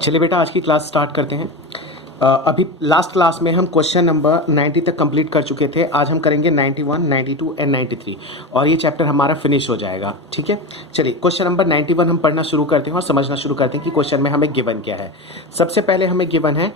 चलिए बेटा आज की क्लास स्टार्ट करते हैं। अभी लास्ट क्लास में हम क्वेश्चन नंबर 90 तक कंप्लीट कर चुके थे। आज हम करेंगे 91, 92 एंड 93 और ये चैप्टर हमारा फिनिश हो जाएगा। ठीक है, चलिए क्वेश्चन नंबर 91 हम पढ़ना शुरू करते हैं और समझना शुरू करते हैं कि क्वेश्चन में हमें गिवन क्या है। सबसे पहले हमें गिवन है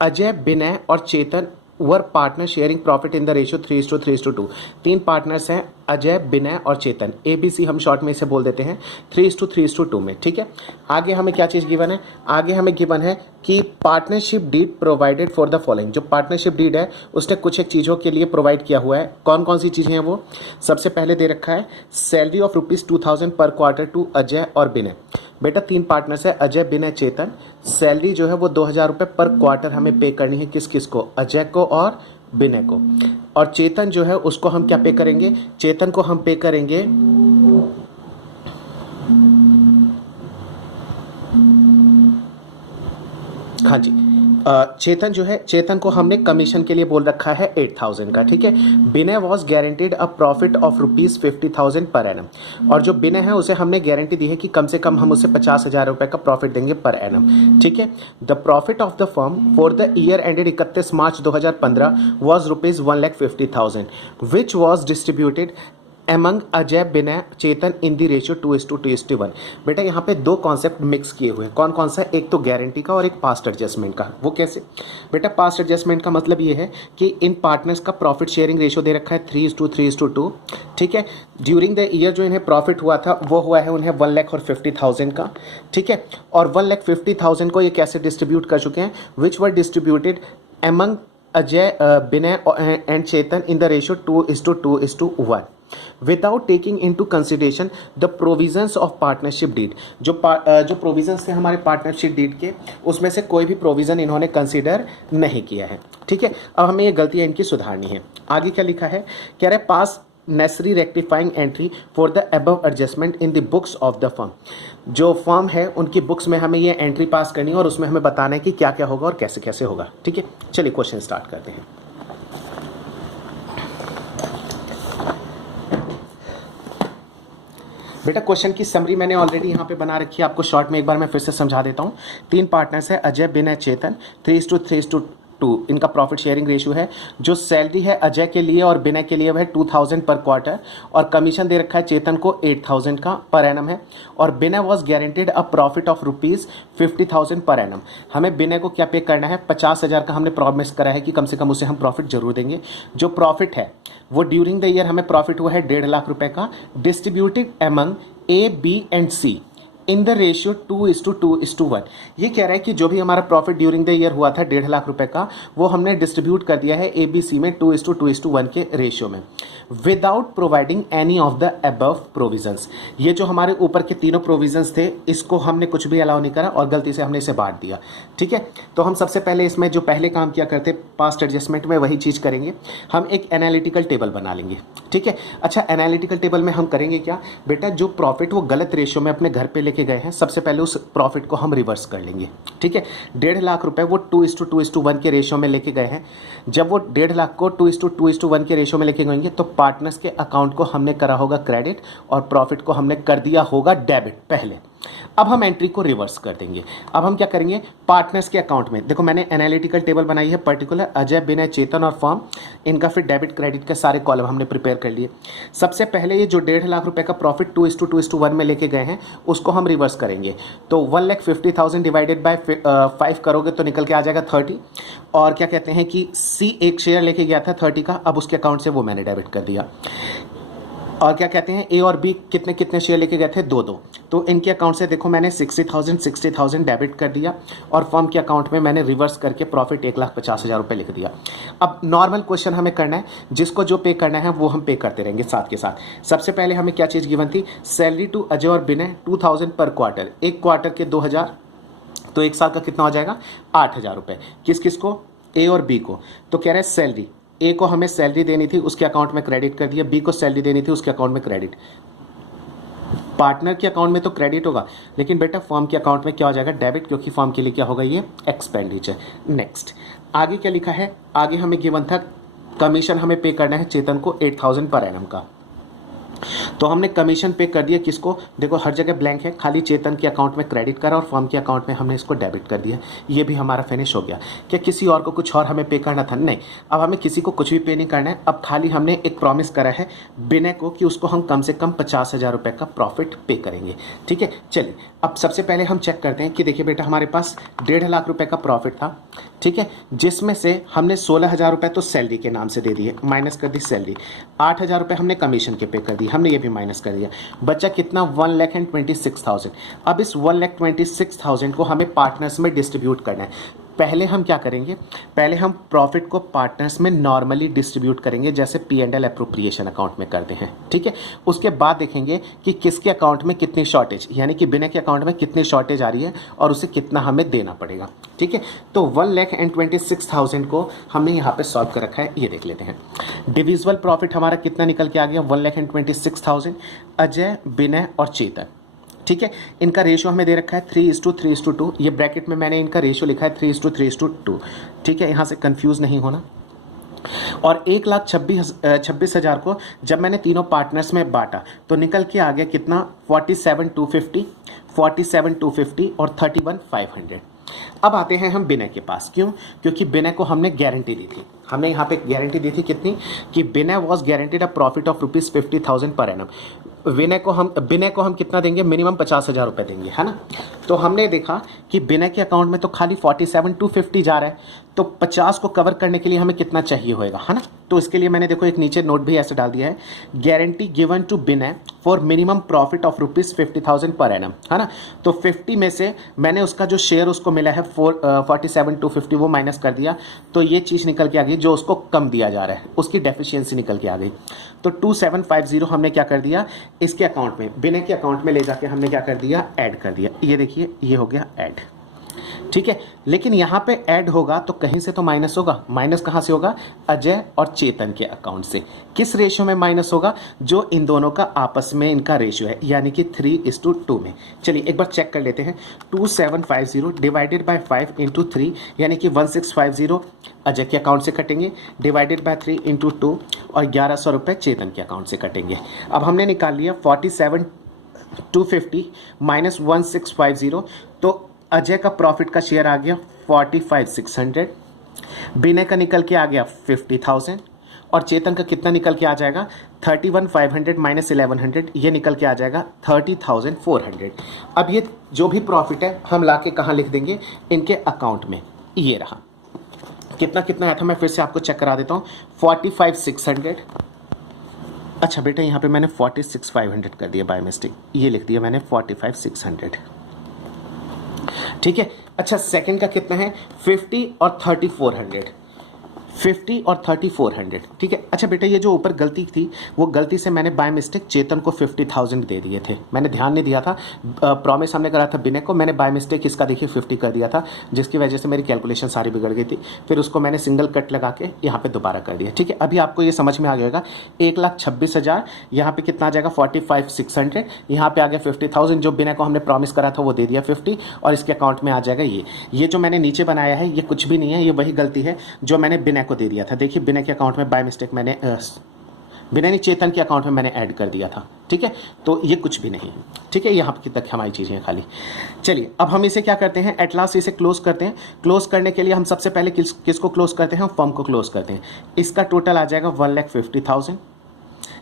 अजय, विनय और Chetan were partner sharing profit in the ratio 3:3:2। तीन पार्टनर्स हैं अजय, विनय और चेतन। ABC हम शॉर्ट में इसे बोल देते हैं 3:3:2 में। ठीक है, आगे हमें क्या चीज़ गिवन है? आगे हमें गिवन है कि partnership deed provided for the following. जो पार्टनरशिप डीड है उसने कुछ एक चीज़ों के लिए प्रोवाइड किया हुआ है। कौन कौन सी चीज़ें हैं वो? सबसे पहले दे रखा है सैलरी ऑफ ₹2000 पर क्वार्टर टू अजय और विनय। बेटा तीन पार्टनर्स है अजय, विनय, चेतन। सैलरी जो है वो 2000 रुपये पर क्वार्टर हमें पे करनी है। किस किस को? अजय को और विनय को। और चेतन जो है उसको हम क्या पे करेंगे? चेतन को हम पे करेंगे हाँ जी, चेतन जो है, चेतन को हमने कमीशन के लिए बोल रखा है 8000 का। ठीक है, Vinay was guaranteed a profit of ₹50,000 per annum. और जो विनय है उसे हमने गारंटी दी है कि कम से कम हम उसे 50,000 रुपए का प्रॉफिट देंगे पर एनम। ठीक है, the profit of the firm for the year ended 31 March 2015 was ₹1,50,000 which was distributed among Ajay, Vinay, Chetan in the ratio 2:2:1। बेटा यहाँ पे दो कॉन्सेप्ट मिक्स किए हुए हैं। कौन कौन सा? एक तो गारंटी का और एक पास्ट एडजस्टमेंट का। वो कैसे? बेटा पास्ट एडजस्टमेंट का मतलब ये है कि इन पार्टनर्स का प्रॉफिट शेयरिंग रेशियो दे रखा है 3:3:2। ठीक है, ड्यूरिंग द ईयर जो इन्हें प्रॉफिट हुआ था वो हुआ है उन्हें 1,50,000 का। ठीक है, और 1,50,000 को ये कैसे डिस्ट्रीब्यूट कर चुके हैं? Which were distributed among Ajay, Vinay and Chetan in the ratio 2:2:1 without taking into consideration the provisions of partnership deed. जो प्रोविजंस थे हमारे पार्टनरशिप डीड के, उसमें से कोई भी प्रोविजन इन्होंने कंसिडर नहीं किया है। ठीक है, अब हमें ये गलतियां इनकी सुधारनी है। आगे क्या लिखा है? कह रहे पास necessary rectifying entry for the above adjustment in the books of the firm. जो फर्म है उनकी बुक्स में हमें ये एंट्री पास करनी है और उसमें हमें बताना है कि क्या क्या होगा और कैसे कैसे होगा। ठीक है, चलिए क्वेश्चन स्टार्ट करते हैं। बेटा क्वेश्चन की समरी मैंने ऑलरेडी यहाँ पे बना रखी है, आपको शॉर्ट में एक बार मैं फिर से समझा देता हूँ। तीन पार्टनर्स है अजय, विनय, चेतन। 3:3:2 इनका प्रॉफिट शेयरिंग रेशियो है। जो सैलरी है अजय के लिए और विनय के लिए वह 2000 पर क्वार्टर और कमीशन दे रखा है चेतन को 8000 का पर एनम है। और Vinay was guaranteed a profit of ₹50,000 per annum. हमें विनय को क्या पे करना है? 50,000 का हमने प्रॉमिस करा है कि कम से कम उसे हम प्रॉफिट जरूर देंगे। जो प्रॉफिट है वो ड्यूरिंग द ईयर हमें प्रॉफिट हुआ है 1.5 लाख रुपए का, distributed among A, B and C in the ratio 2:2:1। ये कह रहा है कि जो भी हमारा प्रॉफिट ड्यूरिंग द ईयर हुआ था 1.5 लाख रुपए का, वो हमने डिस्ट्रीब्यूट कर दिया है ABC में 2:2:1 के रेशियो में, without providing any of the above provisions. ये जो हमारे ऊपर के तीनों प्रोविजंस थे इसको हमने कुछ भी अलाउ नहीं करा और गलती से हमने इसे बांट दिया। ठीक है, तो हम सबसे पहले इसमें जो पहले काम किया करते पास्ट एडजस्टमेंट में वही चीज़ करेंगे। हम एक एनालिटिकल टेबल बना लेंगे। ठीक है, अच्छा एनालिटिकल टेबल में हम करेंगे क्या? बेटा जो प्रॉफिट वो गलत रेशियो में अपने घर पे लेके गए हैं, सबसे पहले उस प्रॉफिट को हम रिवर्स कर लेंगे। ठीक है, 1.5 लाख रुपए वो 2:2:1 के रेशियो में लेके गए हैं। जब वो 1.5 लाख को 2:2:1 के रेशियो में लेके गएंगे तो पार्टनर्स के अकाउंट को हमने करा होगा क्रेडिट और प्रॉफिट को हमने कर दिया होगा डेबिट पहले। अब हम एंट्री को रिवर्स कर देंगे। अब हम क्या करेंगे? पार्टनर्स के अकाउंट में देखो मैंने एनालिटिकल टेबल बनाई है पर्टिकुलर अजय, विनय, चेतन और फर्म, इनका फिर डेबिट क्रेडिट के सारे कॉलम हमने प्रिपेयर कर लिए। सबसे पहले ये जो 1.5 लाख रुपए का प्रॉफिट 2:2:1 में लेके गए हैं उसको हम रिवर्स करेंगे। तो 1,50,000 डिवाइडेड बाय 5 करोगे तो निकल के आ जाएगा 30। और क्या कहते हैं कि C एक शेयर लेके गया था 30 का, अब उसके अकाउंट से वो मैंने डेबिट कर दिया। और क्या कहते हैं A और B कितने कितने शेयर लेके गए थे? 2-2। तो इनके अकाउंट से देखो मैंने 60,000 डेबिट कर दिया और फर्म के अकाउंट में मैंने रिवर्स करके प्रॉफिट 1,50,000 रुपये लिख दिया। अब नॉर्मल क्वेश्चन हमें करना है, जिसको जो पे करना है वो हम पे करते रहेंगे साथ के साथ। सबसे पहले हमें क्या चीज़ गिवन थी? सैलरी टू अजय और विनय 2000 पर क्वार्टर, एक क्वार्टर के 2000, तो एक साल का कितना हो जाएगा? 8,000 रुपये। किस किस को? A और B को। तो कह रहे हैं सैलरी, A को हमें सैलरी देनी थी उसके अकाउंट में क्रेडिट कर दिया, B को सैलरी देनी थी उसके अकाउंट में क्रेडिट। पार्टनर के अकाउंट में तो क्रेडिट होगा लेकिन बेटा फर्म के अकाउंट में क्या हो जाएगा? डेबिट, क्योंकि फर्म के लिए क्या होगा? ये एक्सपेंडिचर। नेक्स्ट आगे क्या लिखा है? आगे हमें गिवन था कमीशन हमें पे करना है चेतन को 8000 पर एनम का। तो हमने कमीशन पे कर दिया किसको, देखो हर जगह ब्लैंक है, खाली चेतन के अकाउंट में क्रेडिट करा और फर्म के अकाउंट में हमने इसको डेबिट कर दिया। ये भी हमारा फिनिश हो गया। क्या किसी और को कुछ और हमें पे करना था? नहीं, अब हमें किसी को कुछ भी पे नहीं करना है। अब खाली हमने एक प्रॉमिस करा है विनय को कि उसको हम कम से कम 50,000 रुपये का प्रॉफिट पे करेंगे। ठीक है, चलिए अब सबसे पहले हम चेक करते हैं कि देखिए बेटा हमारे पास 1.5 लाख रुपए का प्रॉफिट था। ठीक है, जिसमें से हमने 16,000 रुपये तो सैलरी के नाम से दे दिए, माइनस कर दी सैलरी। 8,000 रुपये हमने कमीशन के पे कर दी, हमने ये भी माइनस कर दिया। बचा कितना? 1,26,000। अब इस 1,26,000 को हमें पार्टनर्स में डिस्ट्रीब्यूट करना है। पहले हम क्या करेंगे, पहले हम प्रॉफिट को पार्टनर्स में नॉर्मली डिस्ट्रीब्यूट करेंगे जैसे P&L अप्रोप्रिएशन अकाउंट में करते हैं। ठीक है, उसके बाद देखेंगे कि किसके अकाउंट में कितनी शॉर्टेज, यानी कि विनय के अकाउंट में कितनी शॉर्टेज आ रही है और उसे कितना हमें देना पड़ेगा। ठीक है, तो 1,26,000 को हमने यहाँ पे सॉल्व कर रखा है, ये देख लेते हैं। डिविजिबल प्रॉफिट हमारा कितना निकल के आ गया? 1,26,000। अजय, विनय और चेतन, ठीक है, इनका रेशियो हमें दे रखा है 3:3:2। ये ब्रैकेट में मैंने इनका रेशियो लिखा है 3:3:2। ठीक है, यहाँ से कंफ्यूज नहीं होना। और 1,26,000 को जब मैंने तीनों पार्टनर्स में बांटा तो निकल के आ गया कितना? 47,250, 47,250 और 31,500। अब आते हैं हम विनय के पास। क्यों? क्योंकि विनय को हमने गारंटी दी थी। हमने यहाँ पे गारंटी दी थी कितनी? कि Vinay was guaranteed a profit of ₹50,000 per annum. विनय को हम कितना देंगे? मिनिमम 50,000 रुपये देंगे, है ना। तो हमने देखा कि विनय के अकाउंट में तो खाली 47,250 जा रहा है, तो 50 को कवर करने के लिए हमें कितना चाहिए होएगा, है ना। तो इसके लिए मैंने देखो एक नीचे नोट भी ऐसे डाल दिया है, guarantee given to Vinay for minimum profit of ₹50,000 per annum, है ना। तो 50 में से मैंने उसका जो शेयर उसको मिला है 47,250 वो माइनस कर दिया, तो ये चीज़ निकल के आ गई जो उसको कम दिया जा रहा है, उसकी डेफिशिएंसी निकल के आ गई। तो 2750 हमने क्या कर दिया? इसके अकाउंट में, विनय के अकाउंट में ले जाके हमने क्या कर दिया? ऐड कर दिया। ये देखिए ये हो गया ऐड। ठीक है, लेकिन यहाँ पे ऐड होगा तो कहीं से तो माइनस होगा। माइनस कहाँ से होगा? अजय और चेतन के अकाउंट से। किस रेशियो में माइनस होगा? जो इन दोनों का आपस में इनका रेशियो है, यानी कि 3:2 में। चलिए एक बार चेक कर लेते हैं। 2750 डिवाइडेड बाय 5 इंटू 3 यानी कि 1650 अजय के अकाउंट से कटेंगे, डिवाइडेड बाय 3 इंटू 2 और 1100 रुपये चेतन के अकाउंट से कटेंगे। अब हमने निकाल लिया 47,250 माइनस 1650, तो अजय का प्रॉफिट का शेयर आ गया 45,600, विनय का निकल के आ गया 50,000 और चेतन का कितना निकल के आ जाएगा? 31,500 माइनस 1100, ये निकल के आ जाएगा 30,400। अब ये जो भी प्रॉफिट है हम लाके कहाँ लिख देंगे? इनके अकाउंट में। ये रहा। कितना कितना आया था मैं फिर से आपको चेक करा देता हूँ। 45,600। अच्छा बेटा यहाँ पे मैंने 46,500 कर दिया बाय मिस्टेक, ये लिख दिया मैंने 45,600। ठीक है, अच्छा सेकंड का कितना है? 50 और 3400, 50 और 3400। ठीक है, अच्छा बेटा ये जो ऊपर गलती थी वो गलती से मैंने बाय मिस्टेक चेतन को 50,000 दे दिए थे, मैंने ध्यान नहीं दिया था। प्रॉमिस हमने करा था विनय को, मैंने बाय मिस्टेक इसका देखिए 50 कर दिया था, जिसकी वजह से मेरी कैलकुलेशन सारी बिगड़ गई थी। फिर उसको मैंने सिंगल कट लगा के यहाँ पे दोबारा कर दिया। ठीक है, अभी आपको ये समझ में आ जाएगा। 1,26,000 यहाँ पे कितना आ जाएगा? 45,600, यहाँ पे आ गया 50,000, जो विनय को हमने प्रॉमिस करा था वो दे दिया 50 और इसके अकाउंट में आ जाएगा ये जो मैंने नीचे बनाया है ये कुछ भी नहीं है, ये वही गलती है जो मैंने विनय को दे दिया था। देखिए विनय के अकाउंट में बाय मिस्टेक मैंने विनय नहीं चेतन के अकाउंट में मैंने ऐड कर दिया था। ठीक है, तो ये कुछ भी नहीं है। ठीक है, यहाँ तक हमारी चीज़ें हैं खाली। चलिए अब हम इसे क्या करते हैं? एट लास्ट इसे क्लोज करते हैं। क्लोज करने के लिए हम सबसे पहले किसको क्लोज करते हैं? हम फर्म को क्लोज करते हैं। इसका टोटल आ जाएगा 1,50,000,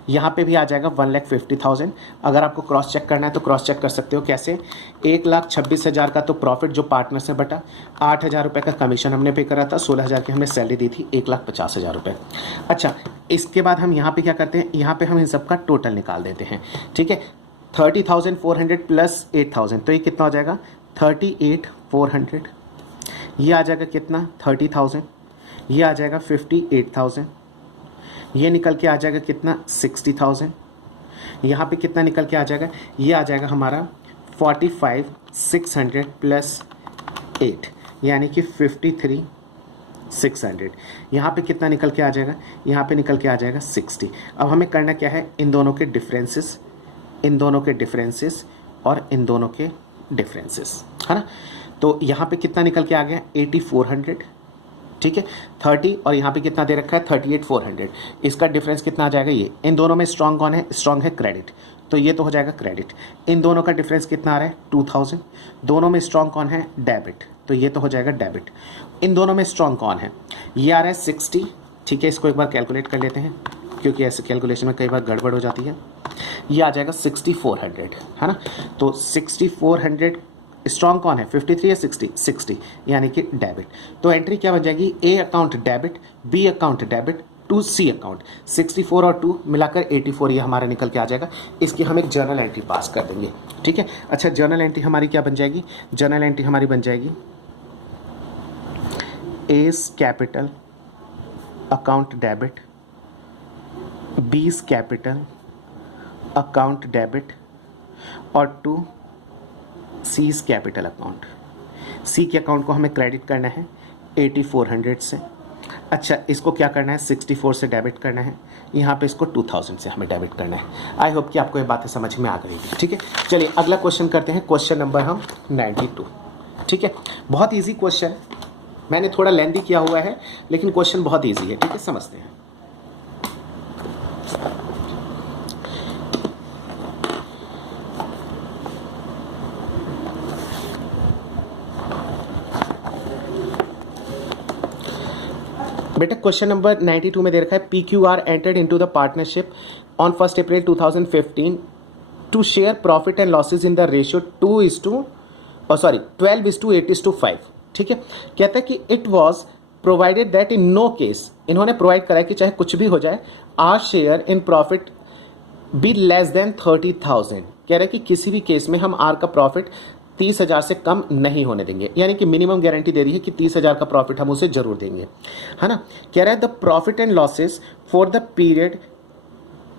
यहाँ पे भी आ जाएगा 1,50,000। अगर आपको क्रॉस चेक करना है तो क्रॉस चेक कर सकते हो। कैसे? 1,26,000 का तो प्रॉफिट जो पार्टनर से बटा, 8,000 रुपये का कमीशन हमने पे करा था, 16,000 की हमने सैलरी दी थी, 1,50,000 रुपये। अच्छा इसके बाद हम यहाँ पे क्या करते हैं? यहाँ पे हम इन सब का टोटल निकाल देते हैं। ठीक है, 30,400 प्लस 8,000, तो ये कितना हो जाएगा? 38,400। ये आ जाएगा कितना? 30,000। ये आ जाएगा 58,000। ये निकल के आ जाएगा कितना? 60,000। यहाँ पे कितना निकल के आ जाएगा? ये आ जाएगा हमारा 45,600 प्लस 8 यानी कि 53,600। यहाँ पे कितना निकल के आ जाएगा? यहाँ पे निकल के आ जाएगा 60। अब हमें करना क्या है? इन दोनों के डिफरेंसेस, इन दोनों के डिफरेंसेस और इन दोनों के डिफरेंसेस, है ना। तो यहाँ पे कितना निकल के आ गया? 8,400। ठीक है 30 और यहाँ पे कितना दे रखा है 38,400, इसका डिफरेंस कितना आ जाएगा ये। इन दोनों में स्ट्रॉन्ग कौन है, स्ट्रॉन्ग है क्रेडिट, तो ये तो हो जाएगा क्रेडिट। इन दोनों का डिफरेंस कितना आ रहा है 2000, दोनों में स्ट्रॉन्ग कौन है डेबिट, तो ये तो हो जाएगा डेबिट। इन दोनों में स्ट्रॉन्ग कौन है, ये आ रहा है 60, ठीक है इसको एक बार कैलकुलेट कर लेते हैं क्योंकि ऐसे कैलकुलेशन में कई बार गड़बड़ हो जाती है। ये आ जाएगा 6400 है ना, तो 6400 स्ट्रॉन्ग कौन है 53 या 60, 60 यानी कि डेबिट। तो एंट्री क्या बन जाएगी, A account debit, B account debit to C account. 64 और 2 मिलाकर 84 ये हमारा निकल के आ जाएगा। इसकी हम एक जर्नल एंट्री पास कर देंगे, ठीक है। अच्छा जर्नल एंट्री हमारी क्या बन जाएगी, जर्नल एंट्री हमारी बन जाएगी एस कैपिटल अकाउंट डेबिट, बीस कैपिटल अकाउंट डेबिट और टू सीज कैपिटल अकाउंट। सी के अकाउंट को हमें क्रेडिट करना है 8400 से। अच्छा इसको क्या करना है 64 से डेबिट करना है, यहाँ पे इसको 2000 से हमें डेबिट करना है। आई होप कि आपको ये बातें समझ में आ गई, ठीक है। चलिए अगला क्वेश्चन करते हैं, क्वेश्चन नंबर हम 92, ठीक है। बहुत इजी क्वेश्चन, मैंने थोड़ा लेंदी किया हुआ है लेकिन क्वेश्चन बहुत इजी है, ठीक है समझते हैं। बेटा क्वेश्चन नंबर 92 में दे रखा है PQR entered into the partnership on 1 April 2015 to share profit and losses in the ratio 12:8:5, ठीक है। कहता है कि it was provided that in no case, इन्होंने प्रोवाइड करा है कि चाहे कुछ भी हो जाए R share in profit be less than 30,000। कह रहा है कि किसी भी केस में हम आर का प्रॉफिट 30,000 से कम नहीं होने देंगे, यानी कि मिनिमम गारंटी दे रही है कि 30,000 का प्रॉफिट हम उसे जरूर देंगे, है ना। कह रहा है the profit and losses for the period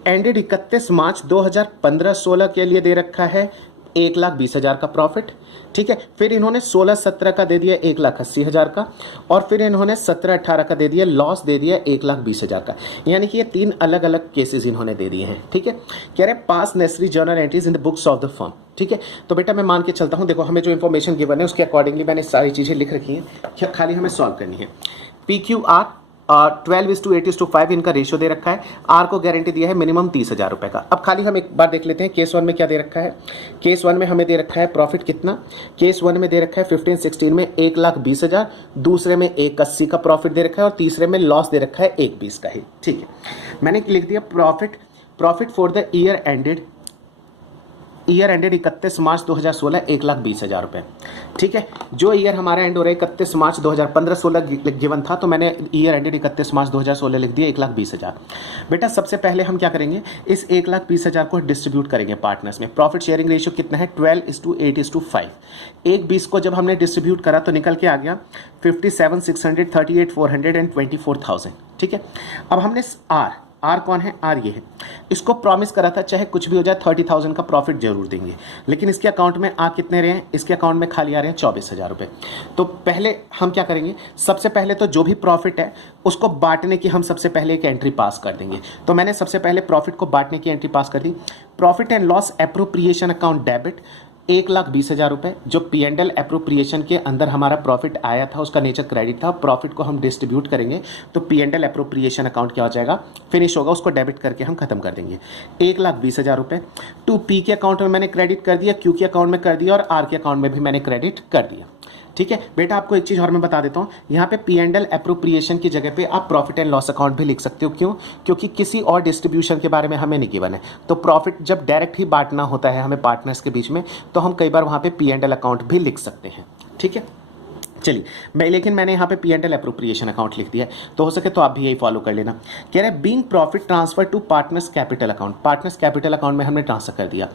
ended 31 मार्च 2015-16 के लिए दे रखा है 1,20,000 का प्रॉफिट, ठीक है। फिर इन्होंने 16-17 का दे दिया 1,80,000 का, और फिर इन्होंने 17-18 का दे दिया लॉस दे दिया 1,20,000 का, यानी कि ये 3 अलग अलग केसेस इन्होंने दे दिए हैं, ठीक है। कह रहे हैं पास necessary journal entries in the books of the firm, ठीक है। तो बेटा मैं मान के चलता हूँ, देखो हमें जो इन्फॉर्मेशन गिवन है उसके अकॉर्डिंगली मैंने सारी चीज़ें लिख रखी हैं, खाली हमें सॉल्व करनी है। PQR 12:8:5 इनका रेशियो दे रखा है, आर को गारंटी दिया है मिनिमम 30,000 रुपए का। अब खाली हम एक बार देख लेते हैं केस 1 में क्या दे रखा है। केस 1 में हमें दे रखा है प्रॉफिट कितना, केस 1 में दे रखा है 15-16 में 1,20,000, दूसरे में 1,80 का प्रॉफिट दे रखा है और तीसरे में लॉस दे रखा है 1,20 का ही, ठीक है। मैंने लिख दिया profit for the year ended 31 मार्च 2016 1,20,000 रुपये, ठीक है। जो ईयर हमारा एंड हो रहा है 31 मार्च 2015-16 गिवन था, तो मैंने ईयर एंडेड 31 मार्च 2016 लिख दिया 1,20,000। बेटा सबसे पहले हम क्या करेंगे, इस 1,20,000 को डिस्ट्रीब्यूट करेंगे पार्टनर्स में। प्रॉफिट शेयरिंग रेशियो कितना है 12:8:5। 1,20 को जब हमने डिस्ट्रीब्यूट करा तो निकल के आ गया 57,600, 38,400 एंड 24,000, ठीक है। अब हमने आर कौन है, आर ये है, इसको प्रॉमिस करा था चाहे कुछ भी हो जाए 30,000 का प्रॉफिट जरूर देंगे, लेकिन इसके अकाउंट में आ कितने रहे हैं, इसके अकाउंट में खाली आ रहे हैं 24,000 रुपये। तो पहले हम क्या करेंगे, सबसे पहले तो जो भी प्रॉफिट है उसको बांटने की हम सबसे पहले एक एंट्री पास कर देंगे। तो मैंने सबसे पहले प्रॉफिट को बांटने की एंट्री पास कर दी। Profit and loss appropriation account debit 1,20,000 रुपये, जो P&L एप्रोप्रिएशन के अंदर हमारा प्रॉफिट आया था उसका नेचर क्रेडिट था। प्रॉफिट को हम डिस्ट्रीब्यूट करेंगे तो P&L एप्रोप्रिएशन अकाउंट क्या हो जाएगा, फिनिश होगा, उसको डेबिट करके हम खत्म कर देंगे। 1,20,000 रुपये टू P के अकाउंट में मैंने क्रेडिट कर दिया, Q के अकाउंट में कर दिया और R के अकाउंट में भी मैंने क्रेडिट कर दिया, ठीक है। बेटा आपको एक चीज़ और मैं बता देता हूँ, यहाँ पे P&L एप्रोप्रिएशन की जगह पे आप प्रॉफिट एंड लॉस अकाउंट भी लिख सकते हो। क्यों, क्योंकि किसी और डिस्ट्रीब्यूशन के बारे में हमें नहीं गिवन है। तो प्रॉफिट जब डायरेक्ट ही बांटना होता है हमें पार्टनर्स के बीच में, तो हम कई बार वहाँ पे P&L अकाउंट भी लिख सकते हैं, ठीक है। चलिए लेकिन मैंने यहाँ पे P&L एप्रोप्रिएशन अकाउंट लिख दिया है, तो हो सके तो आप भी यही फॉलो कर लेना। कह रहे हैं being profit transfer to partners capital account, partners capital account में हमने ट्रांसफर कर दिया।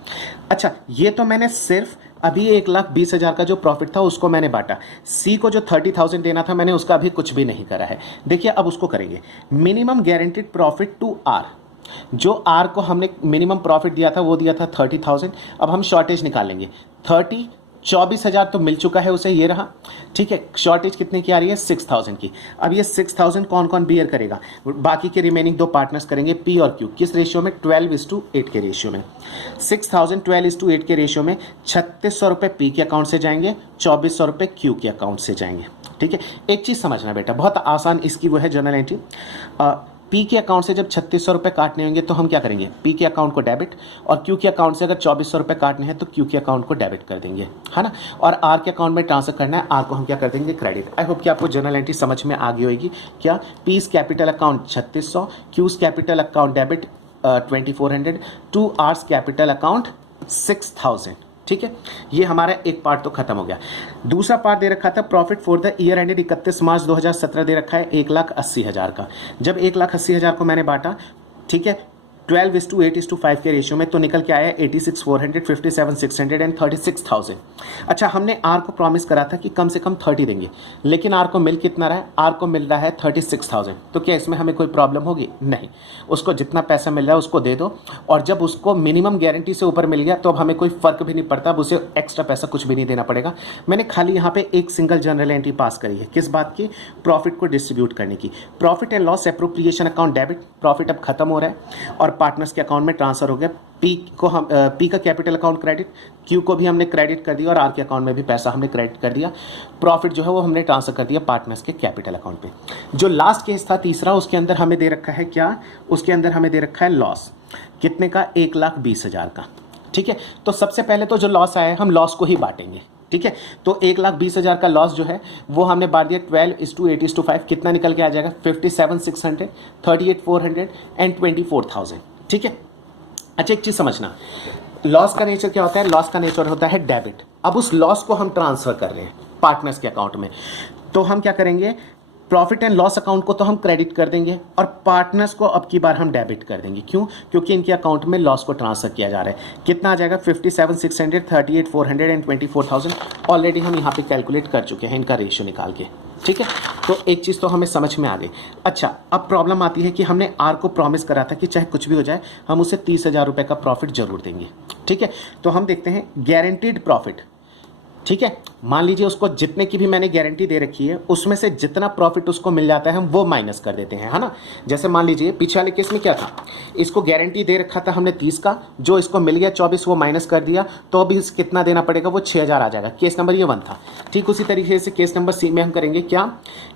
अच्छा ये तो मैंने सिर्फ अभी 1,20,000 का जो प्रॉफिट था उसको मैंने बांटा। सी को जो 30,000 देना था मैंने उसका अभी कुछ भी नहीं करा है। देखिए अब उसको करेंगे। Minimum guaranteed profit to R, जो आर को हमने मिनिमम प्रॉफिट दिया था वो दिया था 30,000। अब हम शॉर्टेज निकालेंगे। 24,000 तो मिल चुका है उसे, ये रहा, ठीक है। शॉर्टेज कितने की आ रही है 6,000 की। अब ये 6,000 कौन कौन बियर करेगा, बाकी के रिमेनिंग 2 पार्टनर्स करेंगे P और Q। किस रेशियो में, 12:8 के रेशियो में। 6,000 12:8 के रेशियो में 3,600 रुपये P के अकाउंट से जाएंगे, 2,400 रुपये Q के अकाउंट से जाएंगे, ठीक है, एक चीज समझना बेटा, बहुत आसान इसकी वो है जर्नल एंट्री। पी के अकाउंट से जब 3600 रुपये काटने होंगे तो हम क्या करेंगे, पी के अकाउंट को डेबिट, और क्यू के अकाउंट से अगर 2400 रुपये काटने हैं तो क्यू के अकाउंट को डेबिट कर देंगे, है ना। और आर के अकाउंट में ट्रांसफर करना है, आर को हम क्या कर देंगे, क्रेडिट। आई होप कि आपको जर्नल एंट्री समझ में आ गई होगी। क्या, P's capital account 3600, Q's capital account debit 2400, to R's capital account 6000। ठीक है, ये हमारा एक पार्ट तो खत्म हो गया। दूसरा पार्ट दे रखा था profit for the year ended 31 मार्च 2017 दे रखा है 1,80,000 का। जब 1,80,000 को मैंने बांटा, ठीक है, 12:8:5 के रेशियो में, तो निकल के आया 86,400, 57,600 एंड 36,000। अच्छा, हमने आर को प्रॉमिस करा था कि कम से कम 30 देंगे, लेकिन आर को मिल कितना रहा है, आर को मिल रहा है 36,000। तो क्या इसमें हमें कोई प्रॉब्लम होगी? नहीं, उसको जितना पैसा मिल रहा है उसको दे दो, और जब उसको मिनिमम गारंटी से ऊपर मिल गया तो अब हमें कोई फर्क भी नहीं पड़ता, अब उसे एक्स्ट्रा पैसा कुछ भी नहीं देना पड़ेगा। मैंने खाली यहाँ पे एक सिंगल जर्नल एंट्री पास करी है, किस बात की, प्रॉफिट को डिस्ट्रीब्यूट करने की। Profit and loss appropriation account debit, profit अब खत्म हो रहा है और पार्टनर्स के अकाउंट में ट्रांसफर हो गया। पी को हम पी का कैपिटल अकाउंट क्रेडिट, क्यू को भी हमने क्रेडिट कर दिया और आर के अकाउंट में भी पैसा हमने क्रेडिट कर दिया। प्रॉफिट जो है वो हमने ट्रांसफर कर दिया पार्टनर्स के कैपिटल अकाउंट पे। जो लास्ट केस था तीसरा, उसके अंदर हमें दे रखा है क्या, उसके अंदर हमें दे रखा है लॉस, कितने का, 1,20,000 का। ठीक है, तो सबसे पहले तो जो लॉस आया है हम लॉस को ही बांटेंगे। ठीक है, तो 1,20,000 का लॉस जो है वो हमने बांट दिया 12:8:5, कितना निकल के आ जाएगा, 57,600, 38,400 एंड 24,000। ठीक है, अच्छा एक चीज समझना, लॉस का नेचर क्या होता है, लॉस का नेचर होता है डेबिट। अब उस लॉस को हम ट्रांसफर कर रहे हैं पार्टनर्स के अकाउंट में, तो हम क्या करेंगे, प्रॉफिट एंड लॉस अकाउंट को तो हम क्रेडिट कर देंगे और पार्टनर्स को अब की बार हम डेबिट कर देंगे। क्यों? क्योंकि इनके अकाउंट में लॉस को ट्रांसफर किया जा रहा है। कितना आ जाएगा, 57,600, 38,400 एंड 24,000। ऑलरेडी हम यहाँ पे कैलकुलेट कर चुके हैं इनका रेशियो निकाल के। ठीक है, तो एक चीज़ तो हमें समझ में आ गई। अच्छा, अब प्रॉब्लम आती है कि हमने आर को प्रॉमिस करा था कि चाहे कुछ भी हो जाए हम उसे 30,000 रुपये का प्रॉफिट जरूर देंगे। ठीक है, तो हम देखते हैं गारंटीड प्रॉफिट। ठीक है, मान लीजिए उसको जितने की भी मैंने गारंटी दे रखी है उसमें से जितना प्रॉफिट उसको मिल जाता है हम वो माइनस कर देते हैं, है ना। जैसे मान लीजिए पीछे वाले केस में क्या था, इसको गारंटी दे रखा था हमने 30 का, जो इसको मिल गया 24, वो माइनस कर दिया, तो अभी कितना देना पड़ेगा, वो 6,000 आ जाएगा। केस नंबर ये 1 था। ठीक उसी तरीके से केस नंबर सी में हम करेंगे क्या,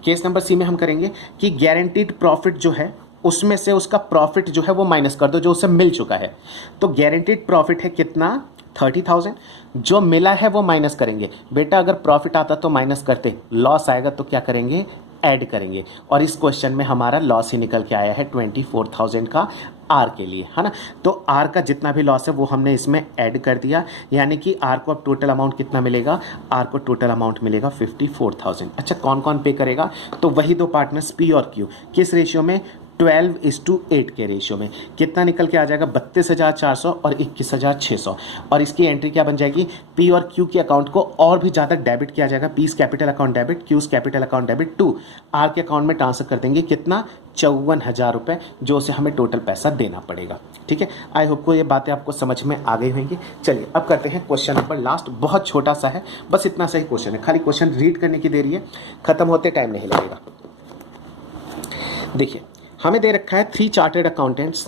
केस नंबर सी में हम करेंगे कि गारंटीड प्रॉफिट जो है उसमें से उसका प्रॉफिट जो है वो माइनस कर दो जो उसे मिल चुका है। तो गारंटीड प्रॉफिट है कितना, 30,000, जो मिला है वो माइनस करेंगे। बेटा अगर प्रॉफिट आता तो माइनस करते, लॉस आएगा तो क्या करेंगे, ऐड करेंगे। और इस क्वेश्चन में हमारा लॉस ही निकल के आया है 24,000 का आर के लिए, है ना। तो आर का जितना भी लॉस है वो हमने इसमें ऐड कर दिया, यानी कि आर को अब टोटल अमाउंट कितना मिलेगा, आर को टोटल अमाउंट मिलेगा 54,000। अच्छा, कौन कौन पे करेगा, तो वही दो पार्टनर्स पी और क्यू। किस रेशियो में, 12:8 के रेशियो में। कितना निकल के आ जाएगा, 32,400 और 21,600। और इसकी एंट्री क्या बन जाएगी, पी और क्यू के अकाउंट को और भी ज़्यादा डेबिट किया जाएगा। P's capital account debit, Q's capital account debit to R के अकाउंट में ट्रांसफर कर देंगे। कितना, 54,000 रुपये, जो उसे हमें टोटल पैसा देना पड़ेगा। ठीक है, आई होप को ये बातें आपको समझ में आ गई होंगी। चलिए अब करते हैं क्वेश्चन नंबर लास्ट, बहुत छोटा सा है, बस इतना सही क्वेश्चन है, खाली क्वेश्चन रीड करने की देरी है, खत्म होते टाइम नहीं लगेगा। देखिए हमें दे रखा है 3 chartered accountants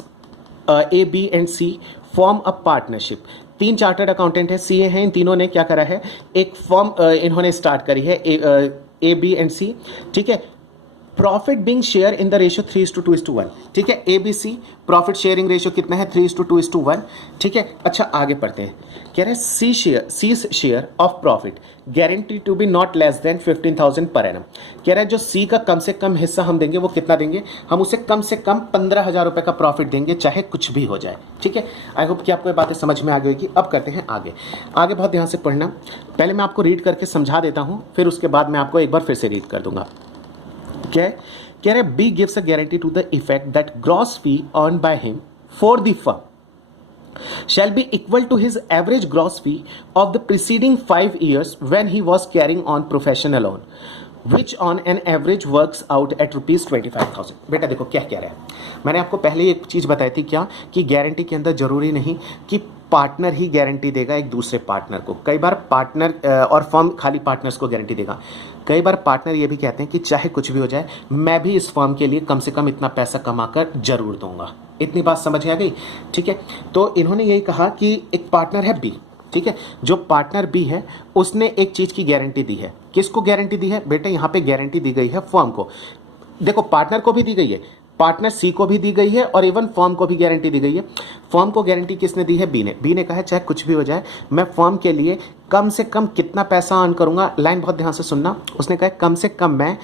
A, B and C form a partnership. 3 chartered accountant है, सीए हैं, इन तीनों ने क्या करा है, एक फॉर्म इन्होंने स्टार्ट करी है, ए बी एंड सी। ठीक है, profit being share in the ratio 3:2:1। ठीक है, A B C profit sharing ratio कितना है, 3:2:1। ठीक है, अच्छा आगे पढ़ते हैं, कह रहे हैं C share of profit guarantee to be not less than 15,000 per annum. कह रहा है जो सी का कम से कम हिस्सा हम देंगे वो कितना देंगे, हम उसे कम से कम 15,000 रुपये का प्रॉफिट देंगे, चाहे कुछ भी हो जाए। ठीक है, आई होप कि आपको ये बातें समझ में आ गई होगी। अब करते हैं आगे, आगे बहुत ध्यान से पढ़ना। पहले मैं आपको रीड करके समझा देता हूँ, फिर उसके बाद मैं आपको एक बार फिर से रीड कर दूंगा। क्या है, कह रहे B gives a guarantee to the effect that gross fee earn by him for the firm shall be equal to his average gross fee of the preceding 5 years when he was carrying on profession alone, which on an average works out at ₹25,000। बेटा देखो क्या कह रहा है, मैंने आपको पहले एक चीज़ बताई थी क्या, कि गारंटी के अंदर ज़रूरी नहीं कि पार्टनर ही गारंटी देगा एक दूसरे पार्टनर को। कई बार पार्टनर और फर्म खाली पार्टनर्स को गारंटी देगा। कई बार पार्टनर ये भी कहते हैं कि चाहे कुछ भी हो जाए मैं भी इस फर्म के लिए कम से कम इतना पैसा कमाकर जरूर दूंगा। इतनी बात समझ आ गई। ठीक है, तो इन्होंने यही कहा कि एक पार्टनर है बी, ठीक है। जो पार्टनर बी है उसने एक चीज की गारंटी दी है। किसको गारंटी दी है बेटा? यहां पे गारंटी दी गई है फर्म को। देखो पार्टनर को भी दी गई है, पार्टनर सी को भी दी गई है और इवन फर्म को भी गारंटी दी गई है। फर्म को गारंटी किसने दी है? बी ने। बी ने कहा है चाहे कुछ भी हो जाए मैं फर्म के लिए कम से कम कितना पैसा अर्न करूंगा। लाइन बहुत ध्यान से सुनना। उसने कहा कम से कम मैं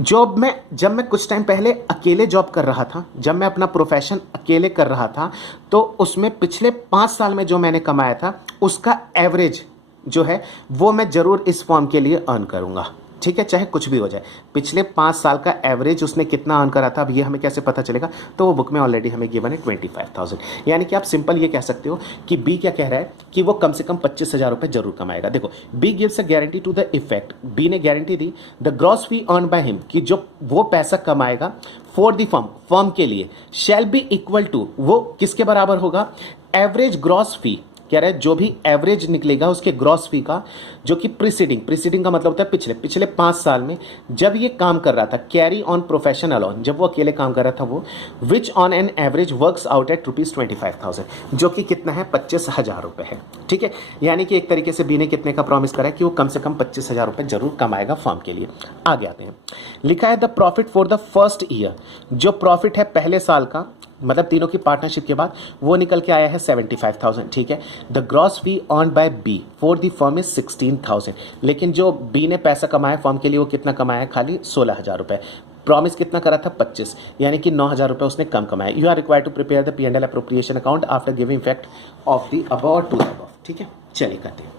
जब मैं कुछ टाइम पहले अकेले जॉब कर रहा था, जब मैं अपना प्रोफेशन अकेले कर रहा था, तो उसमें पिछले 5 साल में जो मैंने कमाया था उसका एवरेज जो है वो मैं जरूर इस फॉर्म के लिए अर्न करूंगा। ठीक है, चाहे कुछ भी हो जाए। पिछले 5 साल का एवरेज उसने कितना अर्न करा था, अब ये हमें कैसे पता चलेगा? तो वो बुक में ऑलरेडी हमें गिवन है 25,000। यानी कि आप सिंपल ये कह सकते हो कि बी क्या कह रहा है कि वो कम से कम 25,000 रुपए जरूर कमाएगा। देखो B gives a guarantee to the effect, B ने गारंटी दी the gross fee earn by him, कि जो वो पैसा कमाएगा फॉर द फर्म के लिए, शैल बी इक्वल टू, वो किसके बराबर होगा? एवरेज ग्रॉस फी कह रहा है जो भी एवरेज निकलेगा उसके ग्रॉस फी का, जो कि प्रीसीडिंग का मतलब होता है पिछले 5 साल में जब ये काम कर रहा था, कैरी ऑन प्रोफेशन अलोन, जब वो अकेले काम कर रहा था वो, which on an average works out at ₹25,000, जो कि कितना है? 25,000 रुपए है। ठीक है, यानी कि एक तरीके से बी ने कितने का प्रॉमिस करा है कि वो कम से कम 25,000 रुपए जरूर कमाएगा फर्म के लिए। आगे आते हैं, लिखा है the profit for the first year, जो प्रॉफिट है पहले साल का, मतलब तीनों की पार्टनरशिप के बाद, वो निकल के आया है 75,000। ठीक है, the gross fee earn by B for the firm is 16,000, लेकिन जो बी ने पैसा कमाया फर्म के लिए वो कितना कमाया? खाली 16,000 रुपए। प्रॉमिस कितना करा था? 25, यानी कि 9,000 रुपए उसने कम कमाया। You are required to prepare the P&L appropriation account after giving effect of the above to the above. ठीक है, चलिए करते हैं।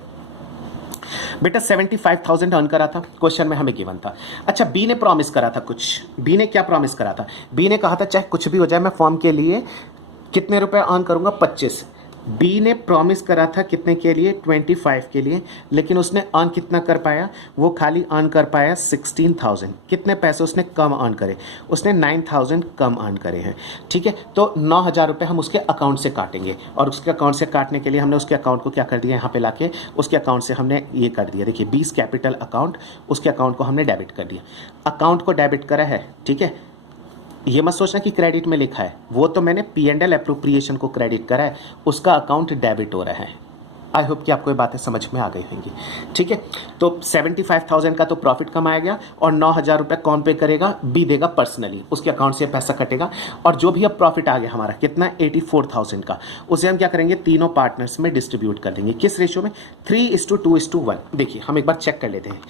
बेटा 75,000 अर्न करा था, क्वेश्चन में हमें गिवन था। अच्छा, बी ने प्रॉमिस करा था कुछ। बी ने क्या प्रॉमिस करा था? बी ने कहा था चाहे कुछ भी हो जाए मैं फर्म के लिए कितने रुपए अर्न करूंगा? 25। बी ने प्रॉमिस करा था कितने के लिए? 25 के लिए, लेकिन उसने अर्न कितना कर पाया? वो खाली अर्न कर पाया 16,000। कितने पैसे उसने कम अर्न करे? उसने 9,000 कम अर्न करे हैं। ठीक है, तो 9,000 रुपये हम उसके अकाउंट से काटेंगे, और उसके अकाउंट से काटने के लिए हमने उसके अकाउंट को क्या कर दिया? यहाँ पे लाके उसके अकाउंट से हमने ये कर दिया, देखिए 20 कैपिटल अकाउंट, उसके अकाउंट को हमने डेबिट कर दिया। अकाउंट को डेबिट करा है, ठीक है, ये मत सोचना कि क्रेडिट में लिखा है, वो तो मैंने P&L अप्रोप्रिएशन को क्रेडिट करा है, उसका अकाउंट डेबिट हो रहा है। आई होप कि आपको ये बातें समझ में आ गई होंगी। ठीक है, तो 75,000 का तो प्रॉफिट कमाया गया, और 9,000 रुपये कौन पे करेगा? बी देगा पर्सनली, उसके अकाउंट से पैसा कटेगा, और जो भी अब प्रॉफिट आ गया हमारा कितना? 84,000 का, उसे हम क्या करेंगे? तीनों पार्टनर्स में डिस्ट्रीब्यूट कर देंगे। किस रेशियो में? 3:2:1। देखिए हम एक बार चेक कर लेते हैं।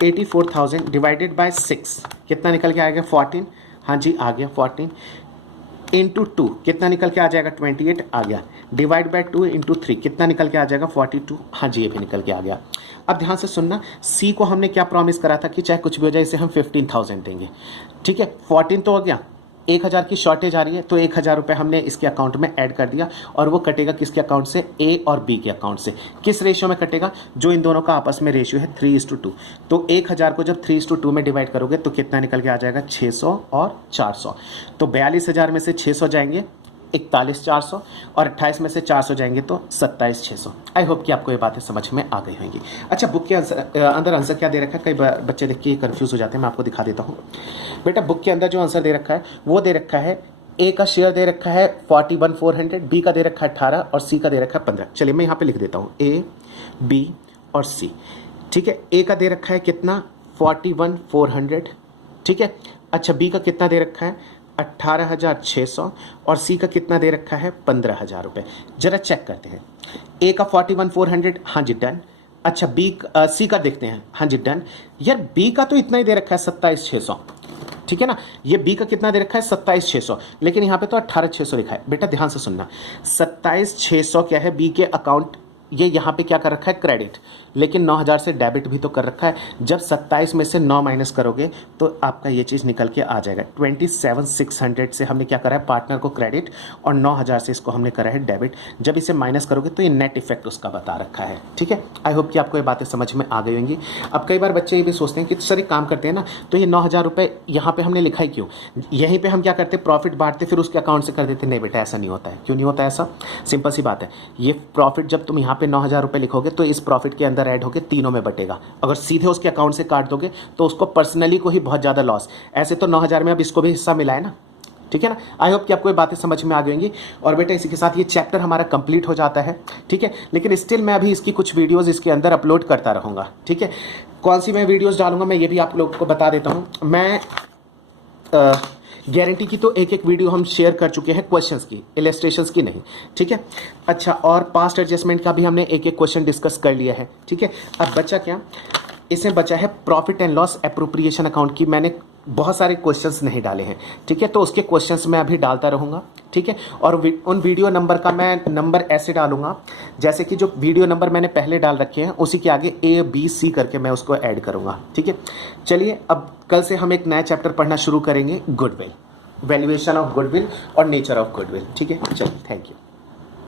84,000 डिवाइडेड बाय 6 कितना निकल के आएगा? 14। हाँ जी आ गया 14, इंटू 2 कितना निकल के आ जाएगा? 28 आ गया। डिवाइड बाय 2 इंटू 3 कितना निकल के आ जाएगा? 42। हाँ जी ये भी निकल के आ गया। अब ध्यान से सुनना, सी को हमने क्या प्रॉमिस करा था कि चाहे कुछ भी हो जाए इसे हम 15,000 देंगे। ठीक है, 14 तो हो गया, 1,000 की शॉर्टेज आ रही है, तो 1,000 रुपये हमने इसके अकाउंट में ऐड कर दिया, और वो कटेगा किसके अकाउंट से? ए और बी के अकाउंट से। किस रेशियो में कटेगा? जो इन दोनों का आपस में रेशियो है 3:2। तो 1,000 को जब 3:2 में डिवाइड करोगे तो कितना निकल के आ जाएगा? 600 और 400। तो 42,000 में से 600 जाएंगे 41,400, और 28 में से 400 जाएंगे तो 27,600। आई होप कि आपको ये बातें समझ में आ गई होंगी। अच्छा, बुक के अंदर आंसर क्या दे रखा है? कई बच्चे देख के कंफ्यूज हो जाते हैं, मैं आपको दिखा देता हूँ। बेटा बुक के अंदर जो आंसर दे रखा है वो दे रखा है, ए का शेयर दे रखा है 41,400, बी का दे रखा है 18 और सी का दे रखा है 15। चलिए मैं यहाँ पे लिख देता हूँ ए, बी और सी। ठीक है, ए का दे रखा है कितना? 41,400। ठीक है, अच्छा बी का कितना दे रखा है? 18,600, और सी का कितना दे रखा है? 15,000 रुपये। जरा चेक करते हैं। ए का 41,400, हाँ जी डन। अच्छा सी का देखते हैं, हाँ जी डन। यार बी का तो इतना ही दे रखा है 27,600, ठीक है ना। ये बी का कितना दे रखा है? 27,600, लेकिन यहाँ पे तो 18,600 लिखा है। बेटा ध्यान से सुनना, 27,600 क्या है? बी के अकाउंट, ये यहाँ पे क्या कर रखा है? क्रेडिट, लेकिन 9,000 से डेबिट भी तो कर रखा है। जब 27 में से 9 माइनस करोगे तो आपका ये चीज़ निकल के आ जाएगा। 27,600 से हमने क्या करा है? पार्टनर को क्रेडिट, और 9,000 से इसको हमने करा है डेबिट। जब इसे माइनस करोगे तो ये नेट इफेक्ट उसका बता रखा है। ठीक है, आई होप कि आपको ये बातें समझ में आ गई होंगी। अब कई बार बच्चे ये भी सोचते हैं कि सर एक काम करते हैं ना, तो ये 9,000 रुपये यहाँ पे हमने लिखा ही क्यों? यहीं पर हम क्या करते? प्रॉफिट बांटते फिर उसके अकाउंट से कर देते। नहीं बेटा ऐसा नहीं होता है। क्यों नहीं होता ऐसा? सिंपल सी बात है, ये प्रॉफिट जब तुम यहाँ पे 9,000 रुपये लिखोगे तो इस प्रॉफिट के अंदर ऐड होकर तीनों में बटेगा। अगर सीधे उसके अकाउंट से काट दोगे तो उसको पर्सनली को ही बहुत ज़्यादा लॉस। ऐसे तो 9,000 में अब इसको भी हिस्सा मिला है ना, ठीक है ना। आई होप कि आपको ये बातें समझ में आ गई होंगी। और बेटा इसी के साथ ये चैप्टर हमारा कंप्लीट हो जाता है, ठीक है। लेकिन स्टिल मैं अभी इसकी कुछ वीडियोस इसके अंदर अपलोड करता रहूँगा, ठीक है। कौन सी मैं वीडियोस डालूंगा मैं ये भी आप लोगों को बता देता हूँ। मैं गारंटी की तो एक एक वीडियो हम शेयर कर चुके हैं, क्वेश्चंस की, इलस्ट्रेशंस की नहीं, ठीक है। अच्छा, और पास्ट एडजस्टमेंट का भी हमने एक एक क्वेश्चन डिस्कस कर लिया है, ठीक है। अब बचा क्या, इसमें बचा है profit and loss appropriation account की। मैंने बहुत सारे क्वेश्चंस नहीं डाले हैं, ठीक है, तो उसके क्वेश्चंस मैं अभी डालता रहूँगा, ठीक है। और उन वीडियो नंबर का मैं नंबर ऐसे डालूंगा जैसे कि जो वीडियो नंबर मैंने पहले डाल रखे हैं उसी के आगे A B C करके मैं उसको ऐड करूँगा, ठीक है। चलिए, अब कल से हम एक नया चैप्टर पढ़ना शुरू करेंगे, गुडविल, वैल्यूएशन ऑफ गुडविल और नेचर ऑफ गुडविल, ठीक है। चलिए, थैंक यू।